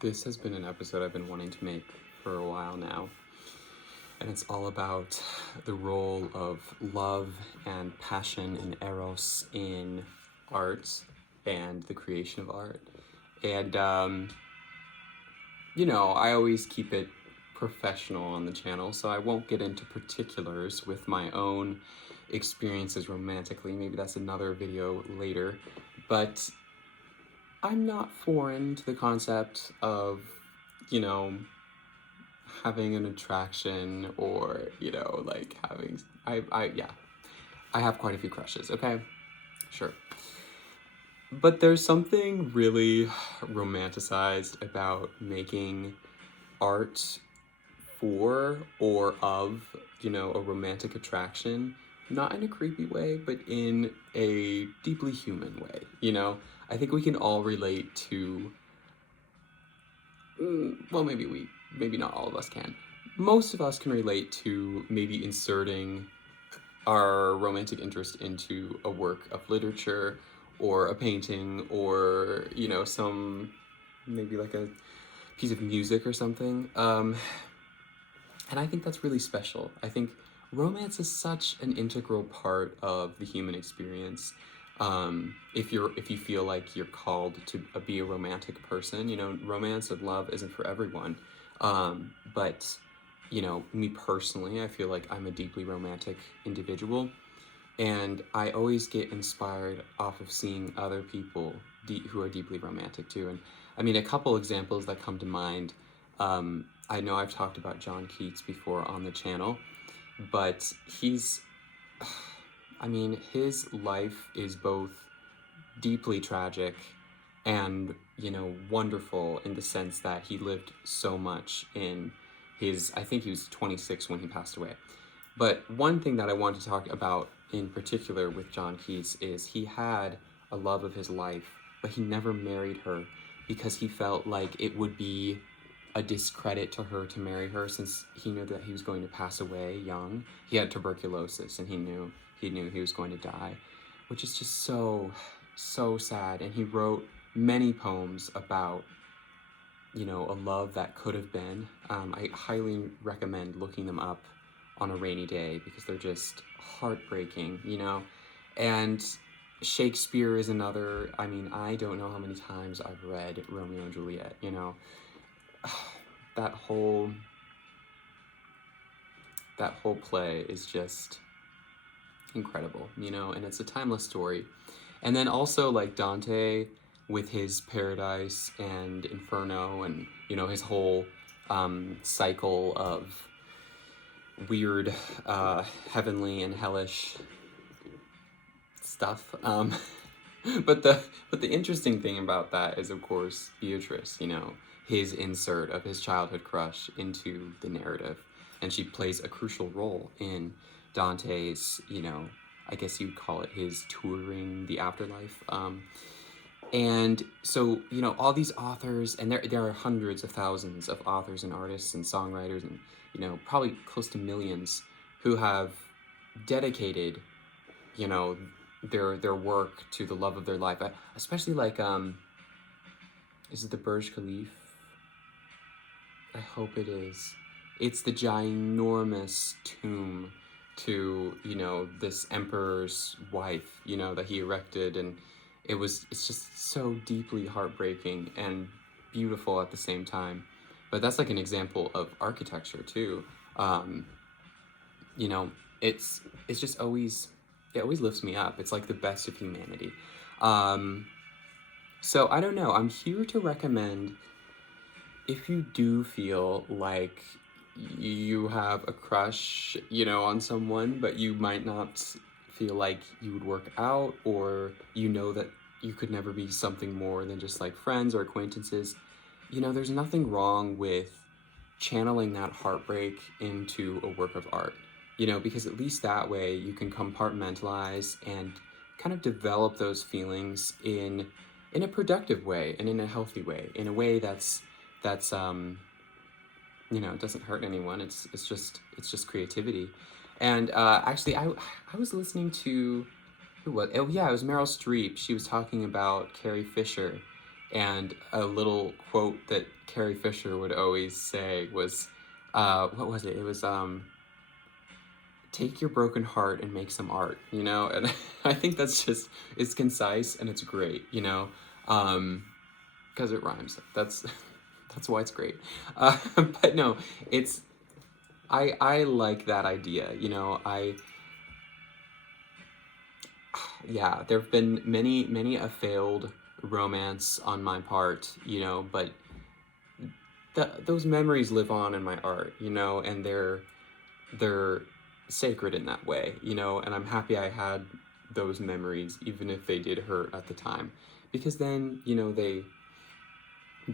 This has been an episode I've been wanting to make for a while now, and it's all about the role of love and passion and eros in art and the creation of art. And, I always keep it professional on the channel, so I won't get into particulars with my own experiences romantically. Maybe that's another video later. But I'm not foreign to the concept of, you know, having an attraction or, like having, yeah, I have quite a few crushes, okay? Sure. But there's something really romanticized about making art for or of, a romantic attraction, not in a creepy way, but in a deeply human way, I think we can all relate to, well, maybe not all of us can. Most of us can relate to maybe inserting our romantic interest into a work of literature or a painting or, maybe like a piece of music or something. And I think that's really special. I think romance is such an integral part of the human experience. If you feel like you're called to be a romantic person, romance and love isn't for everyone. But me personally, I feel like I'm a deeply romantic individual, and I always get inspired off of seeing other people who are deeply romantic too. And I mean, a couple examples that come to mind. I know I've talked about John Keats before on the channel, but his life is both deeply tragic and, wonderful in the sense that he lived so much in I think he was 26 when he passed away. But one thing that I want to talk about in particular with John Keats is he had a love of his life, but he never married her because he felt like it would be a discredit to her to marry her, since he knew that he was going to pass away young. He had tuberculosis and he knew he was going to die, which is just so sad. And he wrote many poems about, a love that could have been. I highly recommend looking them up on a rainy day because they're just heartbreaking, And Shakespeare is another. I mean, I don't know how many times I've read Romeo and Juliet, that whole play is just incredible, and it's a timeless story. And then also like Dante with his Paradise and Inferno, and his whole cycle of weird heavenly and hellish stuff. But the interesting thing about that is, of course, Beatrice, his insert of his childhood crush into the narrative. And she plays a crucial role in Dante's, I guess you'd call it his touring the afterlife. And so, all these authors, and there are hundreds of thousands of authors and artists and songwriters and, probably close to millions who have dedicated, their work to the love of their life. Especially like, is it the Burj Khalifa? I hope it is. It's the ginormous tomb to, this emperor's wife, that he erected, and it's just so deeply heartbreaking and beautiful at the same time. But that's like an example of architecture too. It's just always, it always lifts me up. It's like the best of humanity. So I don't know, I'm here to recommend, if you do feel like you have a crush, on someone, but you might not feel like you would work out, or that you could never be something more than just like friends or acquaintances, there's nothing wrong with channeling that heartbreak into a work of art, because at least that way you can compartmentalize and kind of develop those feelings in a productive way and in a healthy way, in a way that's it doesn't hurt anyone. It's just creativity. And actually, I was listening to, who was, oh yeah, it was Meryl Streep. She was talking about Carrie Fisher, And a little quote that Carrie Fisher would always say was, what was it? It was, take your broken heart and make some art, you know? And I think that's just, it's concise and it's great, you know? Because it rhymes. That's why it's great. But no, it's, I like that idea, you know? Yeah, there have been many a failed romance on my part, you know, but those memories live on in my art, you know, and they're sacred in that way, you know, and I'm happy I had those memories, even if they did hurt at the time, because then, you know, they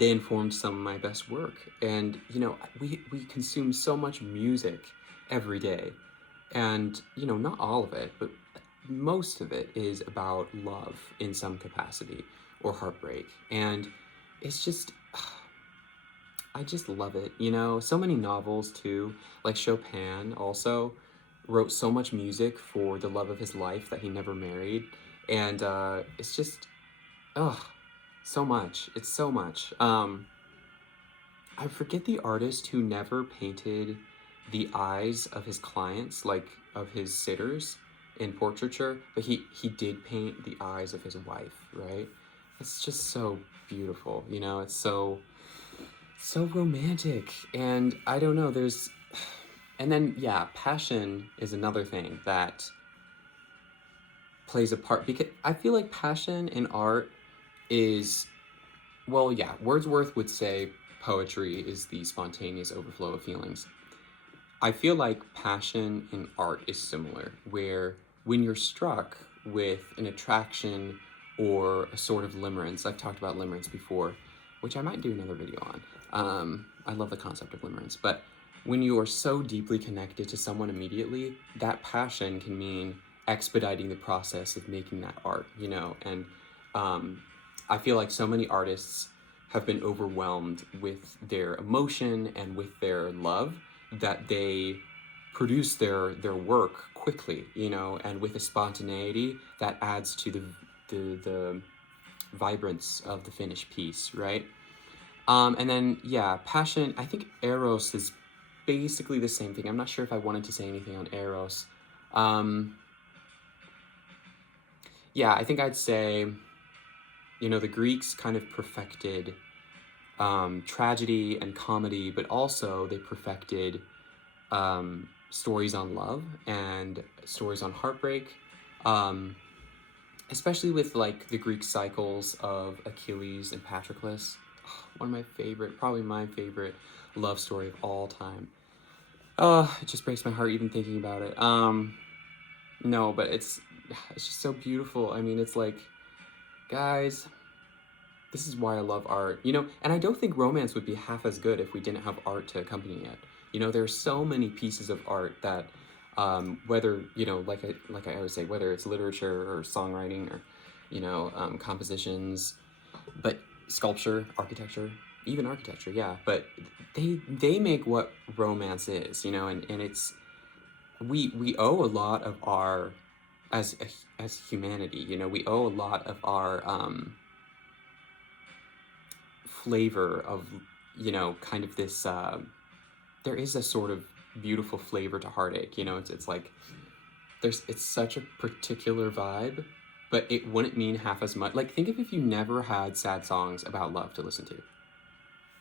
informed some of my best work. And, you know, we consume so much music every day, and, you know, not all of it, but most of it is about love in some capacity or heartbreak. And it's just, I just love it, you know? So many novels too, like Chopin also wrote so much music for the love of his life that he never married. And it's just, oh, so much. It's so much. I forget the artist who never painted the eyes of his clients, like of his sitters in portraiture, but he did paint the eyes of his wife, right? It's just so beautiful, you know? It's so romantic. And I don't know, there's, and then yeah, passion is another thing that plays a part, because I feel like passion in art is, well, yeah, Wordsworth would say poetry is the spontaneous overflow of feelings. I feel like passion in art is similar, where when you're struck with an attraction or a sort of limerence, I've talked about limerence before, which I might do another video on. I love the concept of limerence, but when you are so deeply connected to someone immediately, that passion can mean expediting the process of making that art, you know? And I feel like so many artists have been overwhelmed with their emotion and with their love that they produce their work quickly, you know, and with a spontaneity that adds to the vibrance of the finished piece, right? And then yeah, passion. I think eros is basically the same thing. I'm not sure if I wanted to say anything on eros. Um, yeah, I think I'd say, you know, the Greeks kind of perfected tragedy and comedy, but also they perfected stories on love and stories on heartbreak, um, especially with like the Greek cycles of Achilles and Patroclus. One of my favorite, probably my favorite love story of all time. Oh, it just breaks my heart even thinking about it. No, but it's just so beautiful. I mean, it's like, guys, this is why I love art, you know, and I don't think romance would be half as good if we didn't have art to accompany it. You know, there are so many pieces of art that, whether, you know, like I always say, whether it's literature or songwriting or, you know, compositions, but sculpture, architecture, even architecture, yeah, but they make what romance is, you know, and it's, we owe a lot of our, as humanity, you know, we owe a lot of our, flavor of, you know, kind of this, there is a sort of beautiful flavor to heartache, you know, it's like, it's such a particular vibe, but it wouldn't mean half as much. Like, think of if you never had sad songs about love to listen to.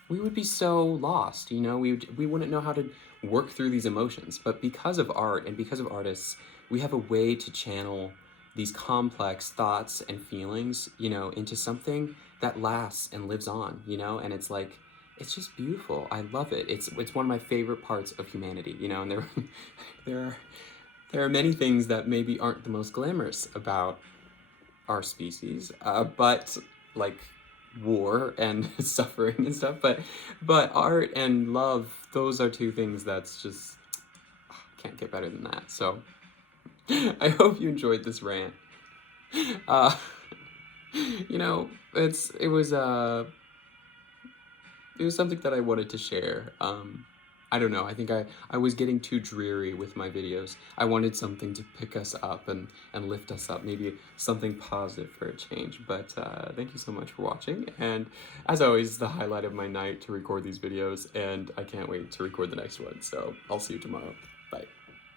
We would be so lost, you know, we wouldn't know how to work through these emotions. But because of art and because of artists, we have a way to channel these complex thoughts and feelings, you know, into something that lasts and lives on, you know, and it's like, it's just beautiful. I love it. It's one of my favorite parts of humanity, you know, and there there are there are many things that maybe aren't the most glamorous about our species, but like war and suffering and stuff. But art and love, those are two things that's just, can't get better than that. So I hope you enjoyed this rant. Uh, you know, it was something that I wanted to share. I don't know, I think I was getting too dreary with my videos. I wanted something to pick us up and lift us up, maybe something positive for a change. But thank you so much for watching, and as always, it's the highlight of my night to record these videos, and I can't wait to record the next one. So I'll see you tomorrow. Bye.